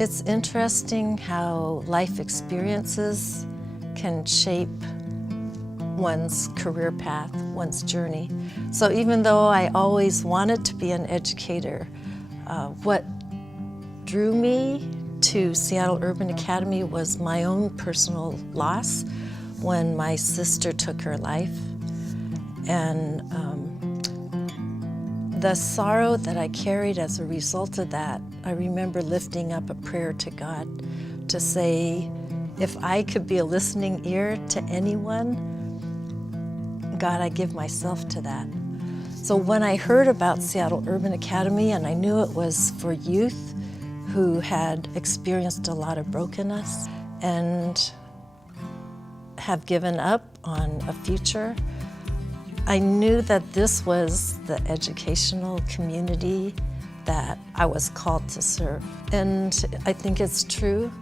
It's interesting how life experiences can shape one's career path, one's journey. So even though I always wanted to be an educator, what drew me to Seattle Urban Academy was my own personal loss when my sister took her life. And the sorrow that I carried as a result of that, I remember lifting up a prayer to God to say, if I could be a listening ear to anyone, God, I give myself to that. So when I heard about Seattle Urban Academy, and I knew it was for youth who had experienced a lot of brokenness and have given up on a future, I knew that this was the educational community that I was called to serve. And I think it's true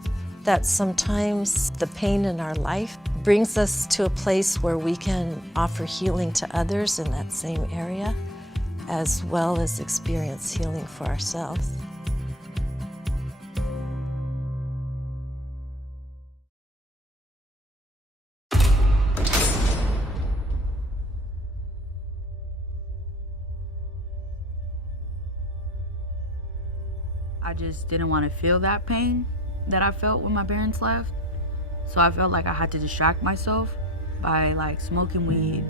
that sometimes the pain in our life brings us to a place where we can offer healing to others in that same area, as well as experience healing for ourselves. I just didn't want to feel that pain that I felt when my parents left. So I felt like I had to distract myself by like smoking weed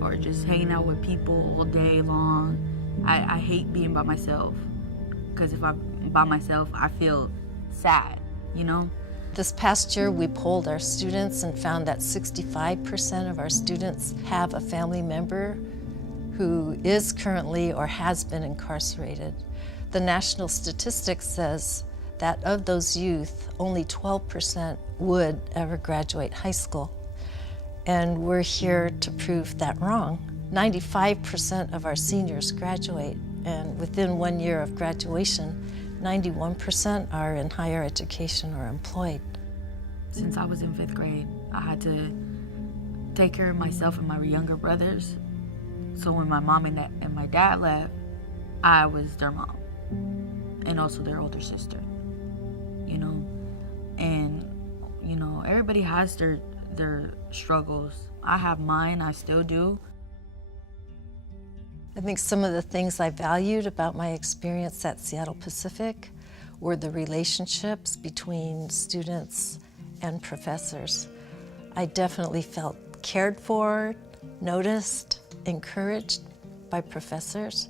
or just hanging out with people all day long. I hate being by myself because if I'm by myself, I feel sad, you know? This past year, we polled our students and found that 65% of our students have a family member who is currently or has been incarcerated. The national statistics says that of those youth, only 12% would ever graduate high school. And we're here to prove that wrong. 95% of our seniors graduate, and within 1 year of graduation, 91% are in higher education or employed. Since I was in 5th grade, I had to take care of myself and my younger brothers. So when my mom and my dad left, I was their mom and also their older sister, you know? And, you know, everybody has their struggles. I have mine, I still do. I think some of the things I valued about my experience at Seattle Pacific were the relationships between students and professors. I definitely felt cared for, noticed, encouraged by professors,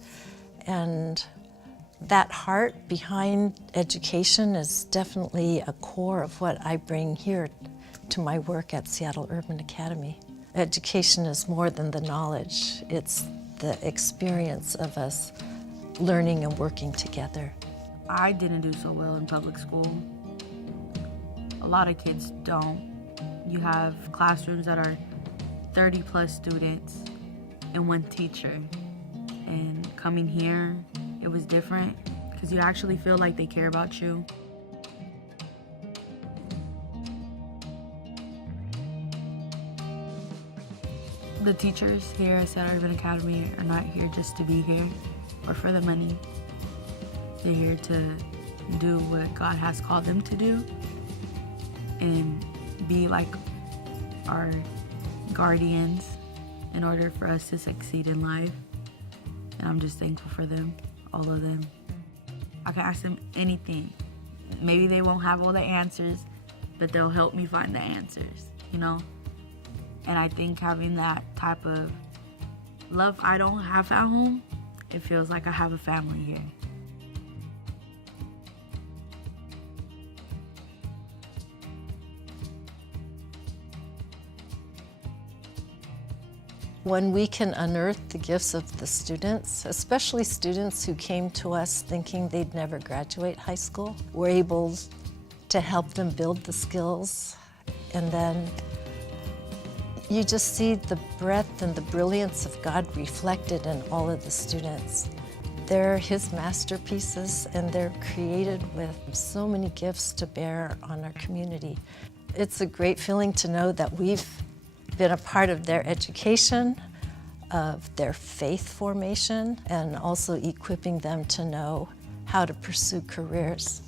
and that heart behind education is definitely a core of what I bring here to my work at Seattle Urban Academy. Education is more than the knowledge. It's the experience of us learning and working together. I didn't do so well in public school. A lot of kids don't. You have classrooms that are 30 plus students and one teacher. And coming here, it was different because you actually feel like they care about you. The teachers here at Seattle Urban Academy are not here just to be here or for the money. They're here to do what God has called them to do and be like our guardians in order for us to succeed in life. And I'm just thankful for them, all of them. I can ask them anything. Maybe they won't have all the answers, but they'll help me find the answers, you know? And I think having that type of love I don't have at home, it feels like I have a family here. When we can unearth the gifts of the students, especially students who came to us thinking they'd never graduate high school, we're able to help them build the skills. And then you just see the breadth and the brilliance of God reflected in all of the students. They're His masterpieces, and they're created with so many gifts to bear on our community. It's a great feeling to know that we've been a part of their education, of their faith formation, and also equipping them to know how to pursue careers.